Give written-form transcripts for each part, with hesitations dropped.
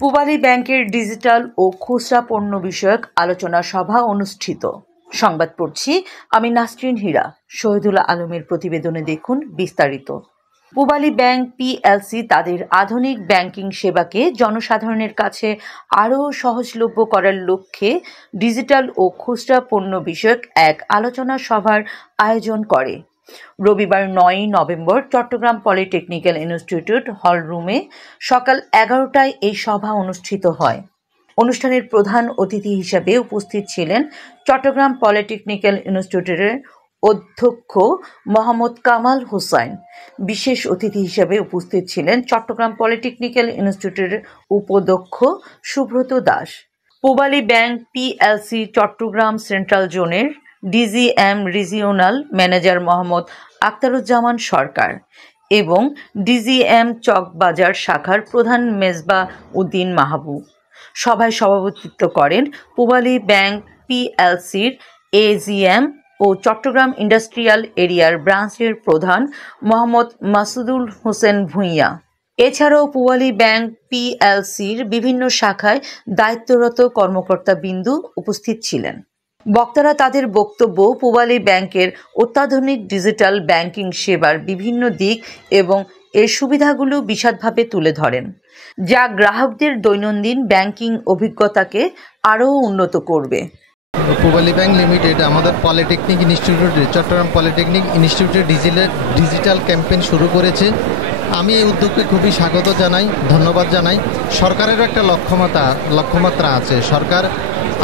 পূবালী ব্যাংকের ডিজিটাল ও খুচরা পণ্য বিষয়ক আলোচনা সভা অনুষ্ঠিত। সংবাদ পড়ছি আমি নাসরিন হীরা। শহীদুল আলমের প্রতিবেদনে দেখুন বিস্তারিত। পূবালী ব্যাংক পিএলসি তাদের আধুনিক ব্যাংকিং সেবাকে জনসাধারণের কাছে আরও সহজলভ্য করার লক্ষ্যে ডিজিটাল ও খুচরা পণ্য বিষয়ক এক আলোচনা সভার আয়োজন করে। রবিবার 9 নভেম্বর চট্টগ্রাম পলিটেকনিক্যাল ইনস্টিটিউট হলরুমে সকাল 11টায় এই সভা অনুষ্ঠিত হয়। অনুষ্ঠানের প্রধান অতিথি হিসেবে উপস্থিত ছিলেন চট্টগ্রাম পলিটেকনিক্যাল ইনস্টিটিউটের অধ্যক্ষ মোহাম্মদ কামাল হোসাইন। বিশেষ অতিথি হিসেবে উপস্থিত ছিলেন চট্টগ্রাম পলিটেকনিক্যাল ইনস্টিটিউটের উপাধ্যক্ষ Subrata Das. Pubali bank PLC Chattogram central জোনের DGM regional manager Mohammad Akhtaruzzaman Sarkar এবং ডিজিএম চকবাজার শাখার প্রধান মেজবা উদ্দিন মাহবুব। সভায় সভাপতিত্ব করেন পূবালী ব্যাংক পিএলসির এজিএম ও চট্টগ্রাম ইন্ডাস্ট্রিয়াল এরিয়ার ব্রাঞ্চের প্রধান মোহাম্মদ মাসুদুল হোসেন ভূঁইয়া। এছাড়াও পূবালী ব্যাংক পিএলসির বিভিন্ন শাখায় দায়িত্বরত কর্মকর্তাবৃন্দ উপস্থিত ছিলেন। বক্তারা তাদের বক্তব্য পূবালী ব্যাংকের অত্যাধুনিক ডিজিটাল ব্যাংকিং সেবার বিভিন্ন দিক এবং এর সুবিধাগুলো বিশদভাবে তুলে ধরেন, যা গ্রাহকদের দৈনন্দিন ব্যাংকিং অভিজ্ঞতাকে আরও উন্নত করবে। পূবালী ব্যাংক লিমিটেড আমাদের পলিটেকনিক ইনস্টিটিউটে চট্টগ্রাম পলিটেকনিক ইনস্টিটিউটে ডিজিটাল ক্যাম্পেইন শুরু করেছে। আমি এই উদ্যোগকে খুবই স্বাগত জানাই, ধন্যবাদ জানাই। সরকারের একটা লক্ষ্যমাত্রা আছে। সরকার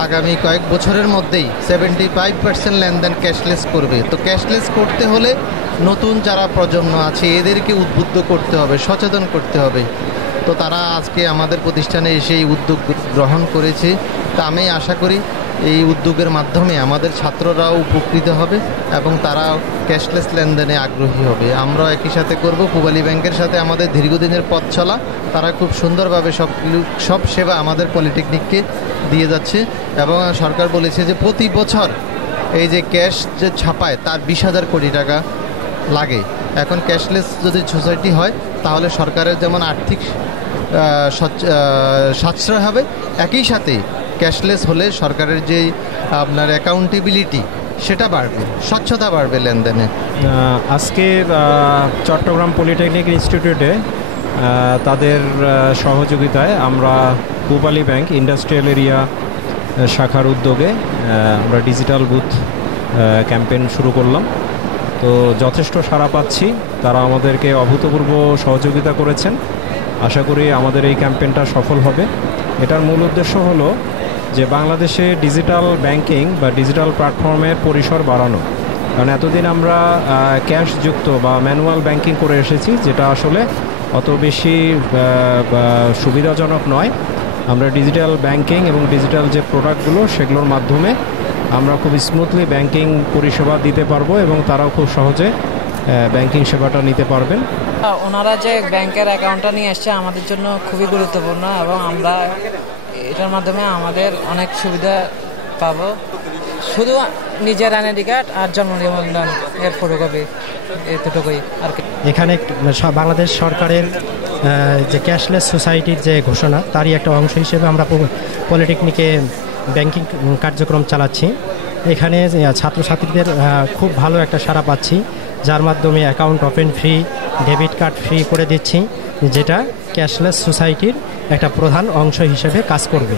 আগামী কয়েক বছরের মধ্যেই 75% লেনদেন ক্যাশলেস করবে। তো ক্যাশলেস করতে হলে নতুন যারা প্রজন্ম আছে এদেরকে উদ্বুদ্ধ করতে হবে, সচেতন করতে হবে। তো তারা আজকে আমাদের প্রতিষ্ঠানে এসে এই উদ্যোগ গ্রহণ করেছে। তা আমি আশা করি এই উদ্যোগের মাধ্যমে আমাদের ছাত্ররাও উপকৃত হবে এবং তারা ক্যাশলেস লেনদেনে আগ্রহী হবে। আমরাও একই সাথে করব। পূবালী ব্যাংকের সাথে আমাদের দীর্ঘদিনের পথ চলা, তারা খুব সুন্দরভাবে সব সেবা আমাদের পলিটেকনিককে দিয়ে যাচ্ছে এবং সরকার বলেছে যে প্রতি বছর এই যে ক্যাশ যে ছাপায় তার 20,000 কোটি টাকা লাগে। এখন ক্যাশলেস যদি সোসাইটি হয় তাহলে সরকারের যেমন আর্থিক সাশ্রয় হবে, একই সাথে ক্যাশলেস হলে সরকারের যে আপনার অ্যাকাউন্টেবিলিটি সেটা বাড়বে, স্বচ্ছতা বাড়বে লেনদেনে। আজকে চট্টগ্রাম পলিটেকনিক ইনস্টিটিউটে তাদের সহযোগিতায় আমরা পূবালী ব্যাংক ইন্ডাস্ট্রিয়াল এরিয়া শাখার উদ্যোগে আমরা ডিজিটাল বুথ ক্যাম্পেইন শুরু করলাম। তো যথেষ্ট সাড়া পাচ্ছি, তারা আমাদেরকে অভূতপূর্ব সহযোগিতা করেছেন। আশা করি আমাদের এই ক্যাম্পেইনটা সফল হবে। এটার মূল উদ্দেশ্য হলো যে বাংলাদেশে ডিজিটাল ব্যাংকিং বা ডিজিটাল প্ল্যাটফর্মের পরিসর বাড়ানো। কারণ এতদিন আমরা ক্যাশযুক্ত বা ম্যানুয়াল ব্যাংকিং করে এসেছি, যেটা আসলে অত বেশি সুবিধাজনক নয়। আমরা ডিজিটাল ব্যাংকিং এবং ডিজিটাল যে প্রোডাক্টগুলো সেগুলোর মাধ্যমে আমরা খুব স্মুথলি ব্যাংকিং পরিষেবা দিতে পারবো এবং তারাও খুব সহজে ব্যাংকিং সেবাটা নিতে পারবেন। ওনারা যে ব্যাংকের অ্যাকাউন্টটা নিয়ে আসছে আমাদের জন্য খুবই গুরুত্বপূর্ণ এবং আমরা এটার মাধ্যমে আমাদের অনেক সুবিধা পাবো। শুধু নিজের আইডেন্টি কার্ড আর জন্ম নিবন্ধন এর ফটোকপি, এতটুকুই আর কি। এখানে বাংলাদেশ সরকারের যে ক্যাশলেস সোসাইটির যে ঘোষণা, তারই একটা অংশ হিসেবে আমরা পলিটেকনিকে ব্যাংকিং কার্যক্রম চালাচ্ছি। এখানে ছাত্রছাত্রীদের খুব ভালো একটা সাড়া পাচ্ছি, যার মাধ্যমে account open free, debit card free করে দিচ্ছি, যেটা ক্যাশলেস সোসাইটির একটা প্রধান অংশ হিসেবে কাজ করবে।